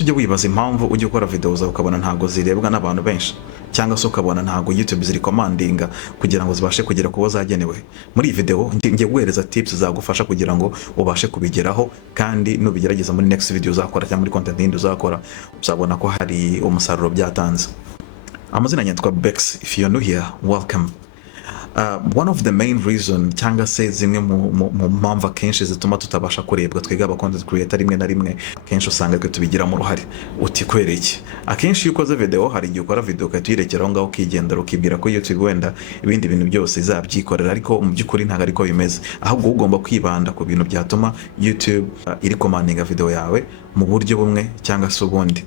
Ujye wibaza impamvu ujye ukora video zawe ukabona ntago zirebwa n'abantu benshi cyangwa se ukabona ntago YouTube ziri commandinga kugira ngo zibashe kugera kubo zagenewe. Muri iyi video ngiye guhereza tips zagufasha kugira ngo ubashe kubigeraho, kandi nubigerageza muri next video uzakora cyangwa muri content yindi uzakora uzabona ko hari umusaruro byatanze. Amazina yitwa Bex. If you're new here, welcome. One of the main reason cyangwa se zimwe mu mpamvu akenshi zituma tutabasha kurebwa twega aba content creator rimwe na rimwe akenshi usanga twe tubigira mu ruhare. Uti kwere iki? Akenshi iyo ukoze video hari igihe ukora video ukatuyirekeraho ngaho ukigendera ukibwira ko YouTube wenda ibindi bintu byose izabyikorera, ariko mu by'ukuri ntago ariko bimeze. Ahubwo ugomba kwibanda ku bintu byatuma YouTube iri commandinga video yawe mu buryo bumwe cyangwa se ubundi.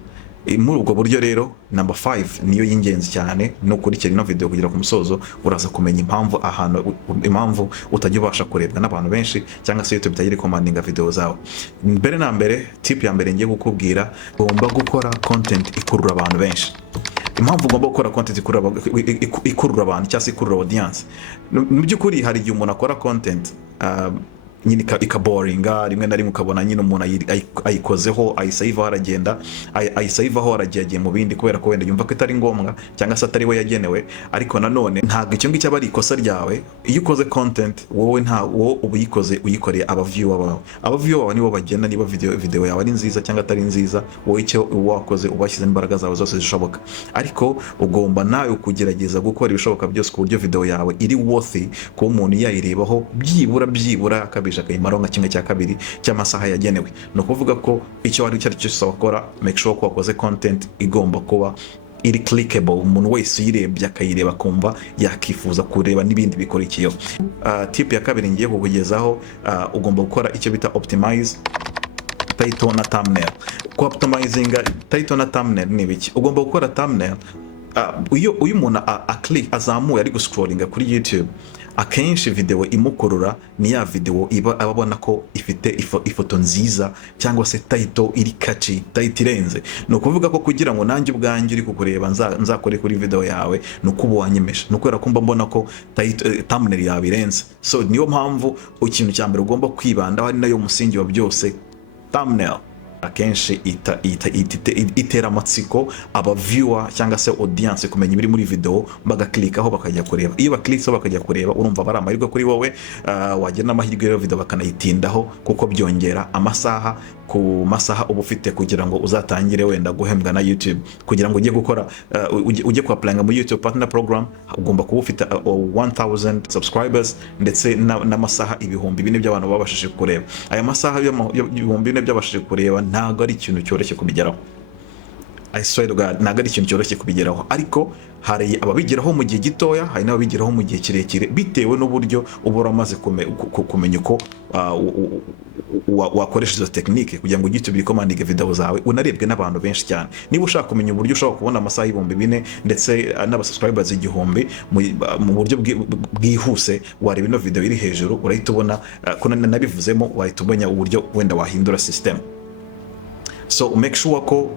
Muri ubwo buryo rero number 5 niyo y'ingenzi cyane, no kurikira ino video kugira ku musozo uraza kumenya impamvu utajya ubasha kurebwa n'abantu benshi cyangwa se YouTube itagire commandinga video zawe. Mbere na mbere, tip ya mbere ngiye gukubwira, ugomba gukora content ikurura abantu benshi. Impamvu ugomba gukora content ikurura abantu cyangwa se ikurura audience, mu by'ukuri hari igihe umuntu akora content nyine ikaboringa, rimwe na rimwe ukabona nyine umuntu ayikozeho ayisave aho aragiye mu bindi kubera ko wenda yumva ko itari ngombwa cyangwa se atari we yagenewe. Ariko nanone ntabwo icyo ngicyo aba ari ikosa ryawe. Iyo ukoze content wowe ubuyikoze uyikoreye abaviewer bawe nibo bagena niba video yawe ari nziza cyangwa atari nziza. Wowe icyo wakoze ubashyize imbaraga zawe zose zishoboka, ariko ugomba nawe kugerageza gukora ibishoboka byose ku buryo video yawe iri worthy ko umuntu yayirebaho byibura akabije akayimaraho nka 1/2 cy'amasaha yagenewe. No kuvuga ko icyo wari cyari cyose wakora, make sure ko wakoze content igomba kuba iri clickable, umuntu wese uyirebye akayireba kumva yakifuza kureba n'ibindi bikurikiyeho. Tip ya kabiri ngiye kukugezaho, ugomba gukora icyo bita optimize title na thumbnail. Ku optimizing title na thumbnail ni biki? Ugomba gukora thumbnail uyu umuntu azamuye ari guscrollinga kuri YouTube, akenshi video imukurura ni ya video iba ababona ko ifite ifoto nziza cyangwa se title iri catchy, title irenze. No kuvuga ko kugira ngo nanjye ubwanjye uri kukureba nzakore kuri video yawe nuko ubonyemesha, nuko era kumba mbona ko thumbnail yawe irenze. So niyo mpamvu ikintu cya mbere ugomba kwibanda ari nayo musingi wa byose, thumbnail. Akenshi itera amatsiko aba viewer cyangwa se audience kumenya ibiri muri video, bagaklikaho bakajya kureba. Iyo baklikseho bakajya kureba, urumva bari amahirwe kuri wowe, wagira n'amahirwe yo video bakanayitindaho kuko byongera amasaha ku masaha uba ufite kugira ngo uzatangire wenda guhembwa na YouTube. Kugira ngo ujye gukora ujye kwapplyinga mu YouTube partner program, ugomba kuba ufite 1000 subscribers ndetse n'amasaha 4,000 by'abantu babashije kureba. Aya masaha 4,000 by'abashije kureba ntago ari ikintu cyoroshye kubigeraho. I swear to God, ntago ari ikintu cyoroshye kubigeraho, ariko hari ababigeraho mu gihe gitoya, hari n'ababigeraho mu gihe kirekire bitewe n'uburyo ubura amaze kumenya uko wakoresha izo technique kugira ngo YouTube recommandinge video zawe unarebwe n'abantu benshi cyane. Niba ushaka kumenya uburyo ushobora kubona amasaha 4,000 ndetse n'abasubscribers 1,000 mu buryo bwihuse, wareba ino video iri hejuru urahita ubona ko nabivuzemo, wahita ubona uburyo wenda wahindura system. So make sure ko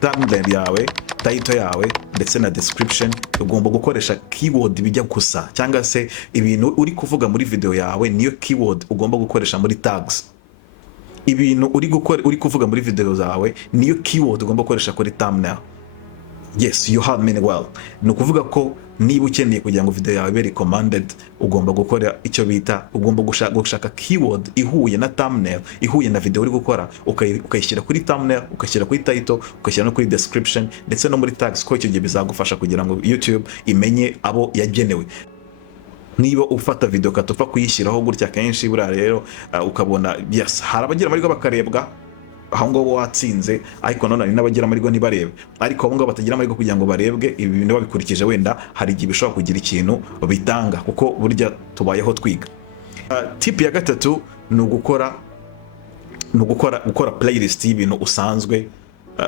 thumbnail yawe, title yawe ndetse na description ugomba gukoresha keyword bijya gusa, cyangwa se ibintu uri kuvuga muri video yawe niyo keyword ugomba gukoresha muri tags. Ibintu uri kuvuga muri video zawe niyo keyword ugomba gukoresha kuri thumbnail. Yes, you heard me well. No kuvuga ko niba ukeneye kugira ngo video yawe be recommended, ugomba gukora icyo bita, ugomba gushaka keyword ihuye na thumbnail, ihuye na video uri gukora, ukayishyira kuri thumbnail, ukashyira kuri title, ukashyira no kuri description ndetse no muri tags, ko icyo gihe bizagufasha kugira ngo YouTube imenye abo yagenewe. Niba ufata video katopfa kuyishyiraho gutya kenshi bura rero ukabona yes harabagira amahirwe bakarebwa aho ngo watsinze, ariko none n'abagira amahirwe ntibarebe. Ariko abo ngo batagira amahirwe kugira ngo barebwe, ibi bintu babikurikije wenda hari igihe bishobora kugira ikintu bitanga, kuko burya tubayeho twiga. Tip ya gatatu ni ugukora playlist y'ibintu usanzwe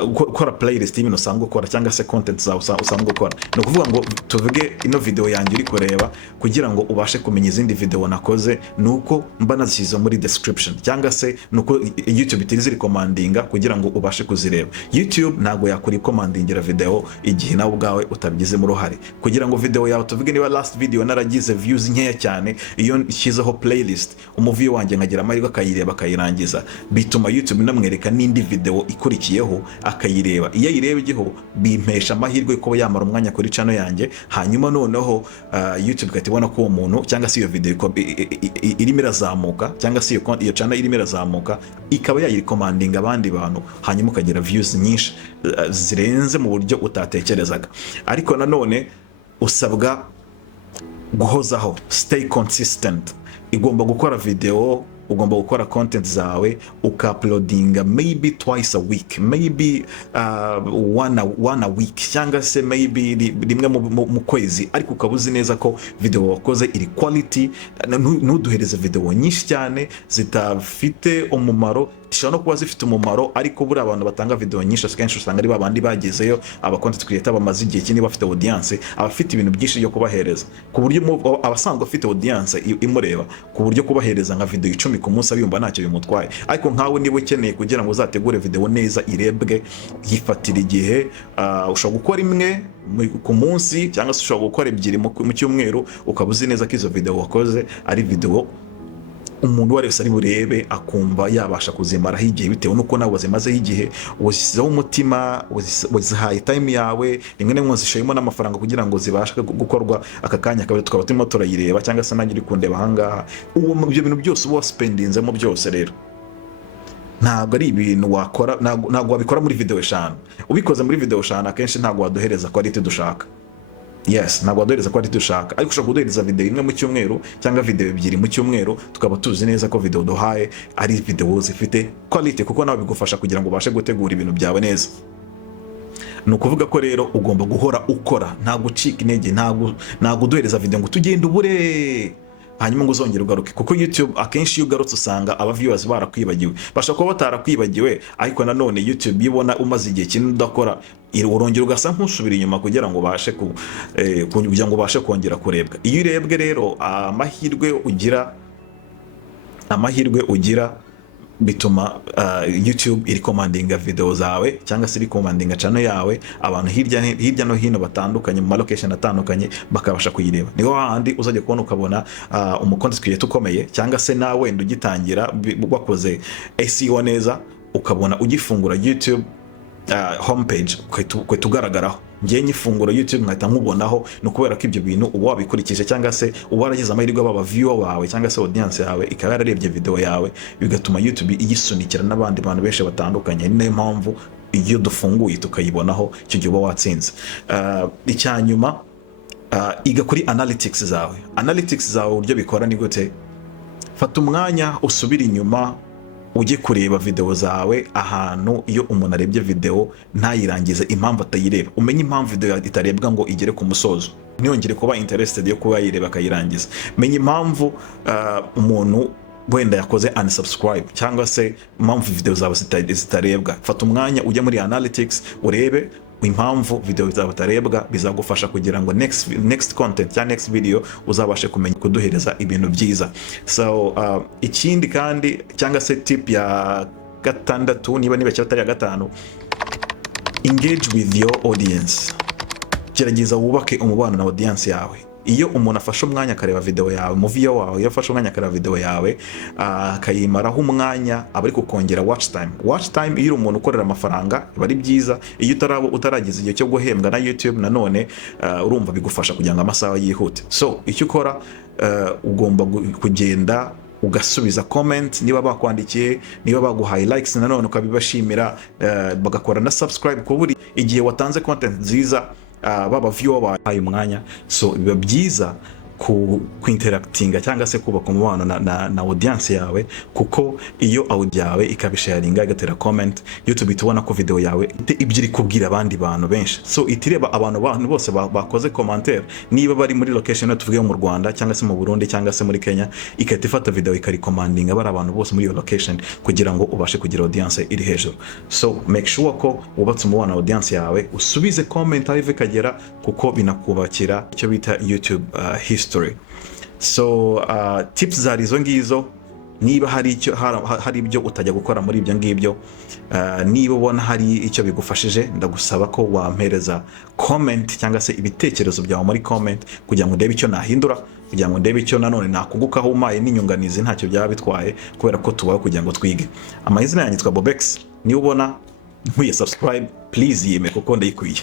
gukora playlist y'ibintu usanzwe ukora cyangwa se content zawe usanzwe ukora. Ni ukuvuga ngo tuvuge ino video yanjye uri kureba, kugira ngo ubashe kumenya izindi video nakoze nuko mba nazishyize muri description, cyangwa se nuko YouTube itiri recommendinga kugira ngo ubashe kuzireba. YouTube ntago yakuri commandingira video igihe nawe ubwawe utabigizemo uruhare. Kugira ngo video yawe tuvuge niba last video naragize views nkeya cyane, iyo nshyizeho playlist umuview wanjye nkagira amahirwe akayireba akayirangiza, bituma YouTube inamwereka n'indi video ikurikiyeho akayireba. Iyo ayireba igiho bimpesha amahirwe ko yamara umwanya kuri channel yanjye, hanyuma noneho YouTube ikatibona ko uwo muntu cyangwa se iyo video irimo irazamuka, cyangwa se iyo channel irimo irazamuka, ikaba yayirekomandinga abandi bantu, hanyuma ukagira views nyinshi zirenze mu buryo utatekerezaga. Ariko nanone usabwa guhozaho, stay consistent. Igomba gukora video, ugomba gukora content zawe uka-uploadinga maybe twice a week, maybe one a week, cyangwa se maybe rimwe mu kwezi, ariko ukabuzi neza ko video wakoze iri quality. Ntuduhereze video nyinshi cyane zitafite umumaro. Tishobora no kuba zifite umumaro, ariko buri abantu batanga video nyinshi akenshi usanga ari babandi bagezeyo, aba content creator bamaze igihe kinini bafite audience, abafite ibintu byinshi byo kubahereza, ku buryo abasanzwe afite audience imureba, ku buryo kubahereza nka video 10 ku munsi abiyumva ntacyo bimutwaye. Ariko nkawe niba ukeneye kugira ngo uzategure video neza irebwe, yifatira igihe, ushobora gukora imwe ku munsi cyangwa se ushobora gukora ebyiri mu cyumweru, ukabuzi neza ko izo video wakoze ari video umuntu wese ari burebe akumva yabasha kuzimaraho igihe, bitewe nuko nawe wazimazeho igihe, washyizeho umutima, wazihaye time yawe, rimwe na rimwe zishayemo n'amafaranga kugira ngo zibashe gukorwa aka kanya kawe tukaba turimo turayireba, cyangwa se nanjye uri kundeba ahangaha. Ibyo bintu byose uba spendinzemo byose rero ntabwo ari ibintu wakora, ntabwo wabikora muri video 5. Ubikoze muri video 5 akenshi ntabwo waduhereza quality dushaka. Yes, ntabwo waduhereza quality dushaka, ariko ushobora kuduhereza video imwe mu cyumweru cyangwa video 2 mu cyumweru, tukaba tuzi neza ko video duhaye ari video zifite quality, kuko nawe bigufasha kugira ngo ubashe gutegura ibintu byawe neza. Ni ukuvuga ko rero ugomba guhora ukora, ntabwo ucika intege, ntabwo uduhereza video ngo tugende ubure hanyuma ngo uzongera ugaruke, kuko YouTube akenshi iyo ugarutse usanga aba viewers barakwibagiwe. Bashaka kuba batarakwibagiwe, ariko nanone YouTube ibona umaze igihe kinini udakora, urongera ugasa nk'usubira inyuma kugira ngo ubashe kongera kurebwa. Iyo urebwe rero amahirwe ugira bituma YouTube recommendinga video zawe, cyangwa se recommendinga channel yawe abantu hirya no hino batandukanye mu location atandukanye, bakabasha kuyireba. Niho handi uzajya kubona ukabona umucontent creator ukomeye, cyangwa se nawe wenda ugitangira wakoze SEO neza, ukabona ugifungura YouTube homepage ukahita ugaragaraho. Ngiye nyifungura YouTube nkahita nkubonaho, no kubera ko ibyo bintu uba wabikurikije, cyangwa se uba waragize amahirwe baba viewer wawe cyangwa se audience yawe ikaba yararebye video yawe, bigatuma YouTube igisunikira n'abandi bantu benshi batandukanye. Niyo mpamvu iyo dufunguye tukayibonaho icyo gihe uba watsinze. Icyanyuma iga kuri analytics zawe. Analytics zawe uburyo bikora ni gute? Fata umwanya usubira inyuma ujye kureba video zawe ahantu, iyo umuntu arebye video ntayirangize impamvu atayireba, umenye impamvu video itarebwa ngo igere ku musozo, ntiyongere kuba interested yo kuba yireba akayirangiza. Menya impamvu umuntu wenda yakoze unsubscribe, cyangwa se impamvu video zawe zitarebwa. Fata umwanya ujye muri analytics urebe impamvu video zawe zitarebwa, bizagufasha kugira ngo next content cyangwa next video uzabashe kumenya kuduhereza ibintu byiza. So ikindi kandi, cyangwa se tip ya 6, niba cyatari ya 5, engage with your audience. Gerageza wubake umubano na audience yawe. Iyo umuntu afashe umwanya akareba video yawe, movie wawe, iyo afashe umwanya akareba video yawe akayimaraho umwanya, aba ari kukongera watch time. Iyo umuntu ukorera amafaranga bari byiza, iyo utaragize igihe cyo guhembwa na YouTube nanone urumva bigufasha kugira ngo amasaha yihute. So icyo ukora ugomba kugenda ugasubiza comment, niba bakwandikiye, niba baguhaye likes nanone ukabibashimira, bagakora na subscribe ku buri igihe watanze content nziza baba viewer bahaye umwanya. So biba byiza interactinga cyangwa se kubaka umubano na audience yawe, kuko iyo audio yawe ikabisharinga igatera comment, YouTube itubona ko video yawe ibyo iri kubwira abandi bantu benshi. So itireba abantu bose bakoze commentaire, niba bari muri location tuvuge mu Rwanda cyangwa se mu Burundi cyangwa se muri Kenya, ikahita ifata video ikarikomandinga bari abantu bose muri iyo location kugira ngo ubashe kugira audience iri hejuru. So make sure ko wubatse umubano audience yawe, usubize comment aho ikagera, kuko binakubakira icyo bita YouTube history. So tips zari izo ngizo. Niba hari ibyo utajya gukora muri ibyo ngibyo, niba ubona hari icyo bigufashije, ndagusaba ko wampereza comment cyangwa se ibitekerezo byawe muri comment kugira ngo ndebe icyo nahindura, kugira ngo ndebe icyo nanone nakugukaho umaye n'inyunganizi ntacyo byaba bitwaye, kubera ko tubaho kugira ngo twige. Amazina yanjye yitwa Bobex. Niba ubona nkwiye subscribe, please yime kuko ndayikwiye.